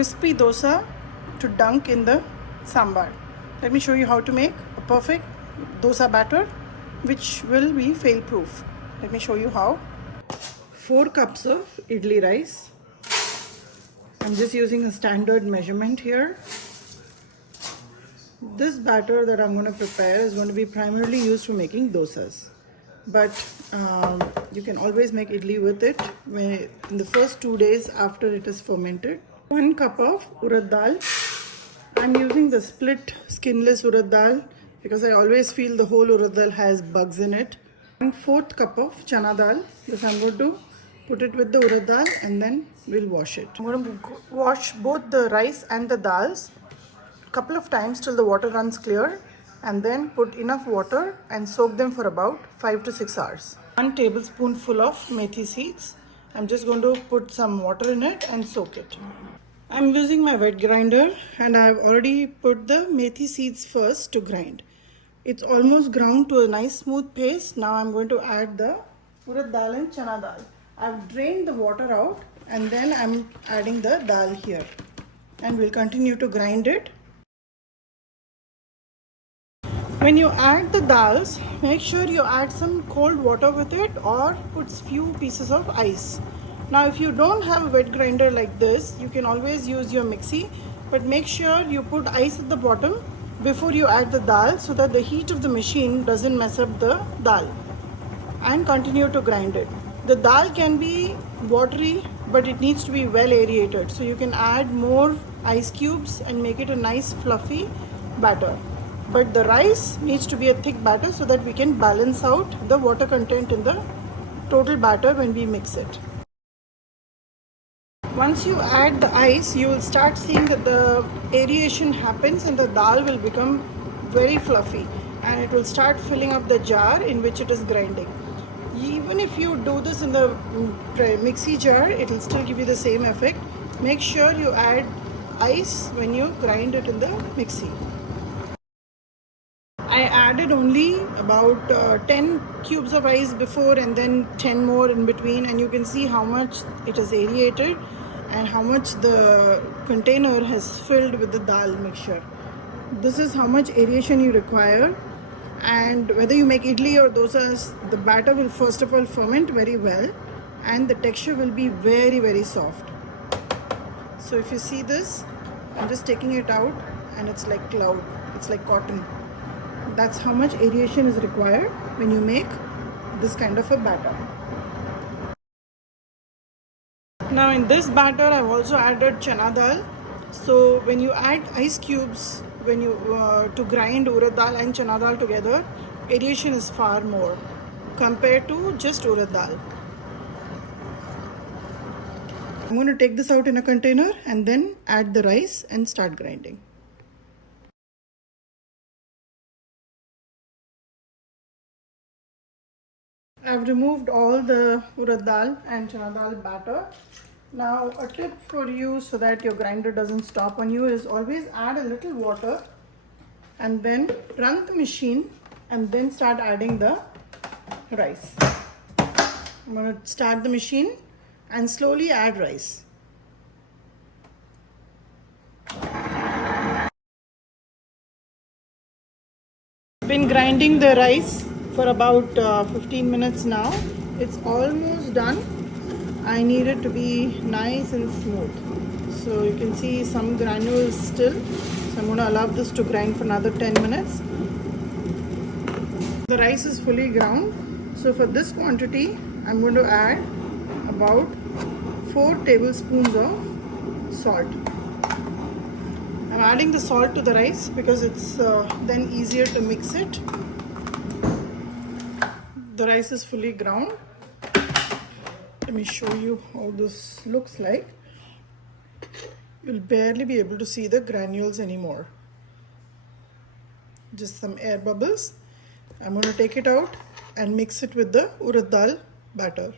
crispy dosa to dunk in the sambar. Let me show you how to make a perfect dosa batter which will be fail proof. Let me show you how. 4 cups of idli rice. I'm just using a standard measurement here. This batter that I'm going to prepare is going to be primarily used for making dosas. But you can always make idli with it in the first 2 days after it is fermented. 1 cup of urad dal. I'm using the split skinless urad dal because I always feel the whole urad dal has bugs in it. 1/4 cup of chana dal. This I'm going to put it with the urad dal and then we'll wash it. I'm going to wash both the rice and the dals a couple of times till the water runs clear, and then put enough water and soak them for about 5 to 6 hours. 1 tablespoonful of methi seeds. I'm just going to put some water in it and soak it. I'm using my wet grinder and I've already put the methi seeds first to grind. It's almost ground to a nice smooth paste. Now I'm going to add the urad dal and chana dal. I've drained the water out and then I'm adding the dal here. And we'll continue to grind it. When you add the dals, make sure you add some cold water with it or put few pieces of ice. Now if you don't have a wet grinder like this, you can always use your mixie, but make sure you put ice at the bottom before you add the dal so that the heat of the machine doesn't mess up the dal, and continue to grind it. The dal can be watery, but it needs to be well aerated, so you can add more ice cubes and make it a nice fluffy batter. But the rice needs to be a thick batter so that we can balance out the water content in the total batter when we mix it. Once you add the ice, you will start seeing that the aeration happens and the dal will become very fluffy and it will start filling up the jar in which it is grinding. Even if you do this in the mixie jar, it will still give you the same effect. Make sure you add ice when you grind it in the mixie. I added only about 10 cubes of ice before and then 10 more in between, and you can see how much it is aerated and how much the container has filled with the dal mixture. This is how much aeration you require, and whether you make idli or dosas, the batter will first of all ferment very well and the texture will be very soft. So if you see this, I'm just taking it out and it's like cloud, it's like cotton. That's how much aeration is required when you make this kind of a batter. Now in this batter I've also added chana dal. So when you add ice cubes to grind urad dal and chana dal together, aeration is far more compared to just urad dal. I'm going to take this out in a container and then add the rice and start grinding. I've removed all the urad dal and chana dal batter. Now a tip for you so that your grinder doesn't stop on you is always add a little water and then run the machine and then start adding the rice. I'm going to start the machine and slowly add rice. Been grinding the rice for about 15 minutes now. It's almost done. I need it to be nice and smooth. So you can see some granules still. So I'm going to allow this to grind for another 10 minutes. The rice is fully ground. So for this quantity, I'm going to add about 4 tablespoons of salt. I'm adding the salt to the rice because it's then easier to mix it. The rice is fully ground. Let me show you how this looks like. You'll barely be able to see the granules anymore. Just some air bubbles. I'm going to take it out and mix it with the urad dal batter.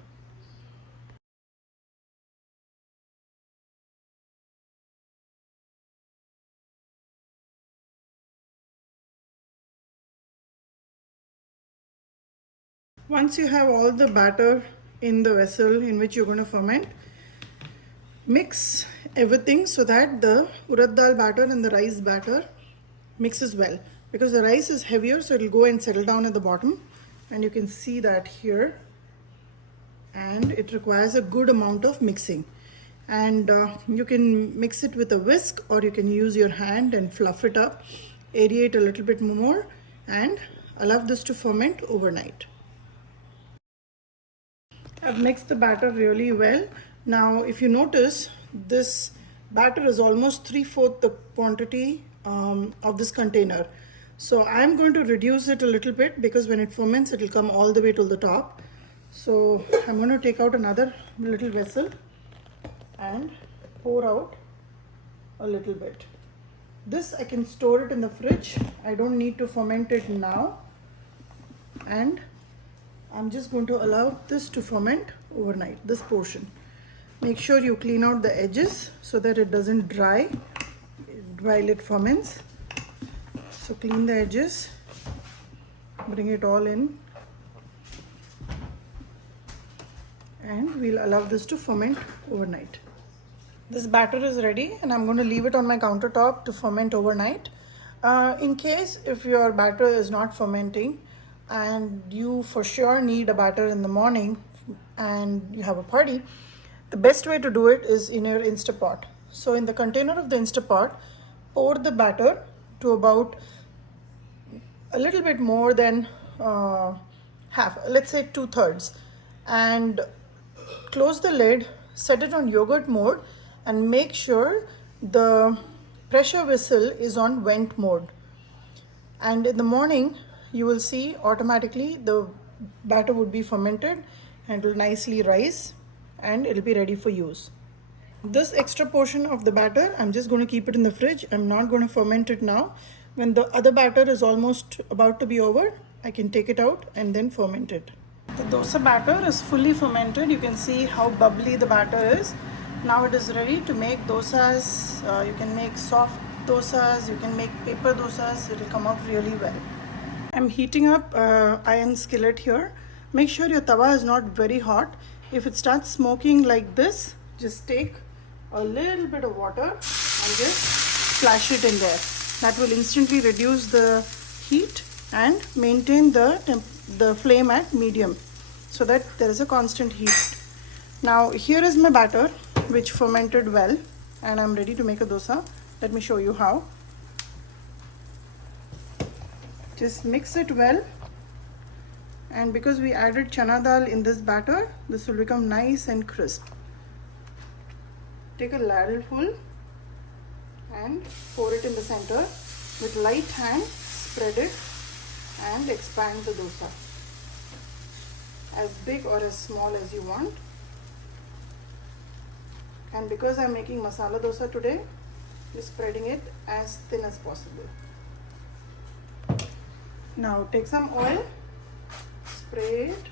Once you have all the batter in the vessel in which you're going to ferment, mix everything so that the urad dal batter and the rice batter mixes well, because the rice is heavier, so it will go and settle down at the bottom, and you can see that here, and it requires a good amount of mixing. And you can mix it with a whisk, or you can use your hand and fluff it up, aerate a little bit more, and allow this to ferment overnight. I've mixed the batter really well. Now if you notice, this batter is almost 3/4 the quantity of this container. So I'm going to reduce it a little bit, because when it ferments it will come all the way to the top. So I'm going to take out another little vessel and pour out a little bit. This I can store it in the fridge. I don't need to ferment it now, and I'm just going to allow this to ferment overnight, this portion. Make sure you clean out the edges so that it doesn't dry while it ferments. So clean the edges, bring it all in, and we'll allow this to ferment overnight. This batter is ready, and I'm going to leave it on my countertop to ferment overnight. In case if your batter is not fermenting and you for sure need a batter in the morning and you have a party, the best way to do it is in your Instapot. So in the container of the Instapot, pour the batter to about a little bit more than half, let's say 2/3, and close the lid, set it on yogurt mode, and make sure the pressure vessel is on vent mode. And in the morning you will see automatically the batter would be fermented, and it will nicely rise, and it will be ready for use. This extra portion of the batter, I'm just going to keep it in the fridge. I'm not going to ferment it now. When the other batter is almost about to be over, I can take it out and then ferment it. The dosa batter is fully fermented. You can see how bubbly the batter is. Now it is ready to make dosas. You can make soft dosas, you can make paper dosas. It will come out really well. I'm heating up iron skillet here. Make sure your tawa is not very hot. If it starts smoking like this, just take a little bit of water and just splash it in there. That will instantly reduce the heat and maintain the flame at medium, so that there is a constant heat. Now here is my batter, which fermented well, and I'm ready to make a dosa. Let me show you how. Just mix it well, and because we added chana dal in this batter, this will become nice and crisp. Take a ladle full and pour it in the center. With light hand, spread it and expand the dosa as big or as small as you want. And because I'm making masala dosa today, just spreading it as thin as possible. Now take some oil, spray it,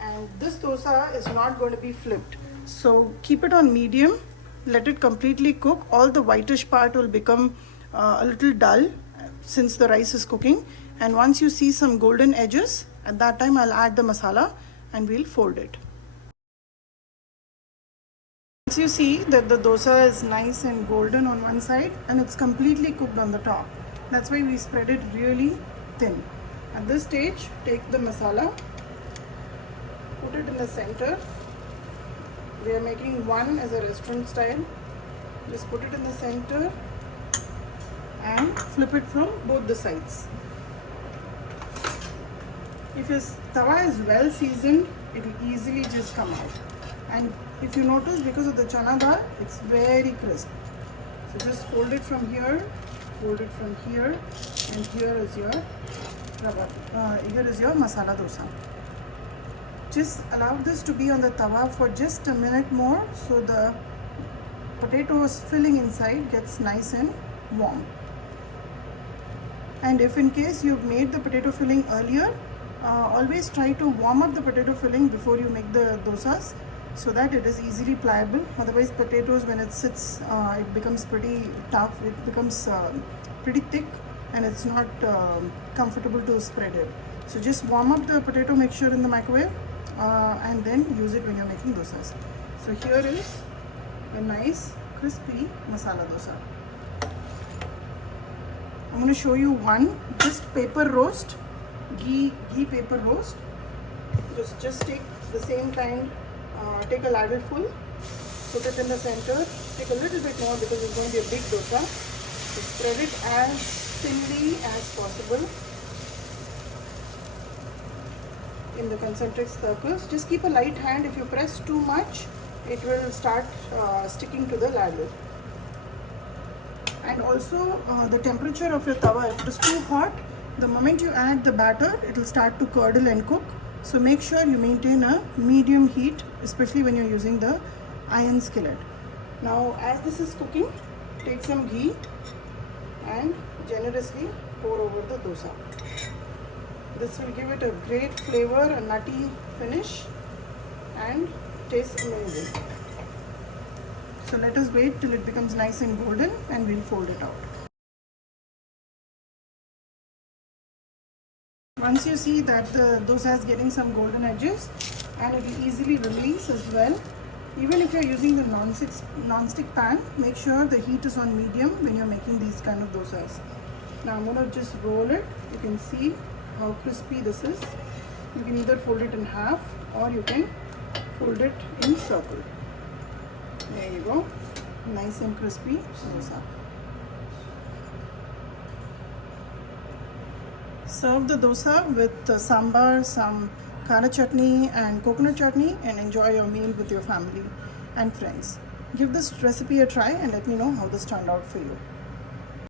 and this dosa is not going to be flipped. So keep it on medium, let it completely cook. All the whitish part will become a little dull since the rice is cooking. And once you see some golden edges, at that time I'll add the masala and we'll fold it. Once you see that the dosa is nice and golden on one side and it's completely cooked on the top, that's why we spread it really thin. At this stage, take the masala, put it in the center. We are making one as a restaurant style. Just put it in the center and flip it from both the sides. If your tawa is well seasoned, it will easily just come out. And if you notice, because of the chana dal, it's very crisp. So just fold it from here, fold it from here, and here is your masala dosa. Just allow this to be on the tawa for just a minute more, so the potatoes filling inside gets nice and warm. And if in case you've made the potato filling earlier, always try to warm up the potato filling before you make the dosas, so that it is easily pliable. Otherwise potatoes, when it sits, it becomes pretty tough, it becomes pretty thick, and it's not comfortable to spread it. So just warm up the potato mixture in the microwave and then use it when you're making dosas. So here is a nice crispy masala dosa. I'm going to show you one, just paper roast, ghee paper roast. Just take the same kind, take a ladle full, put it in the center, take a little bit more because it's going to be a big dosa. So spread it as thinly as possible in the concentric circles. Just keep a light hand. If you press too much, it will start sticking to the ladle. And also the temperature of your tawa, if it is too hot, the moment you add the batter, it will start to curdle and cook. So make sure you maintain a medium heat, especially when you're using the iron skillet. Now as this is cooking, take some ghee and generously pour over the dosa. This will give it a great flavor, a nutty finish, and tastes amazing. So let us wait till it becomes nice and golden and we'll fold it out. Once you see that the dosa is getting some golden edges and it will easily release as well, even if you're using the non-stick pan, make sure the heat is on medium when you're making these kind of dosas. Now I'm going to just roll it. You can see how crispy this is. You can either fold it in half or you can fold it in circle. There you go, nice and crispy dosa. Serve the dosa with sambar, some khara chutney and coconut chutney, and enjoy your meal with your family and friends. Give this recipe a try and let me know how this turned out for you.